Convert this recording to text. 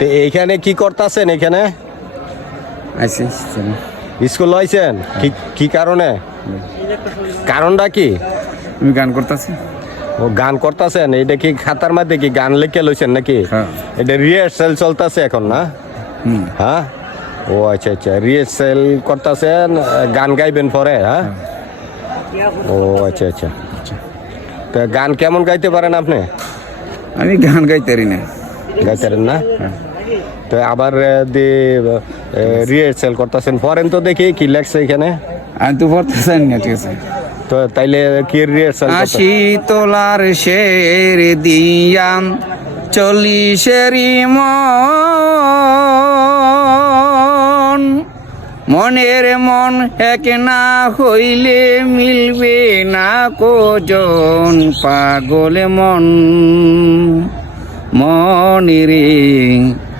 তো এইখানে কি করতেছেন? এখানে আইসি স্কুল আইছেন কি কারণে? কারণটা কি? আমি গান করতেছি। ও গান করতেছেন? এটা কি খাতার মধ্যে কি গান লিখে লইছেন নাকি? হ্যাঁ। এটা রিহার্সাল চলতেছে এখন না? হ্যাঁ। ও আচ্ছা আচ্ছা, রিহার্সাল করতেছেন, গান গাইবেন পরে? হ্যাঁ। ও আচ্ছা আচ্ছা। তা গান কেমন গাইতে পারেন আপনি? আমি গান গাইতে পারি না। গাইতে পারেন না? তো আবার রিহার্সাল করতেছেন, পরেন তো দেখি কি লেখছে এখানে। আমি তো পড়তেছি না, ঠিক আছে। তো তাইলে কি রিহার্সাল? আশি তোলার শের দিয়াম 40-এরই মনের মন এক না হইলে মিলবে না কোজন পাগল মন মনিরে।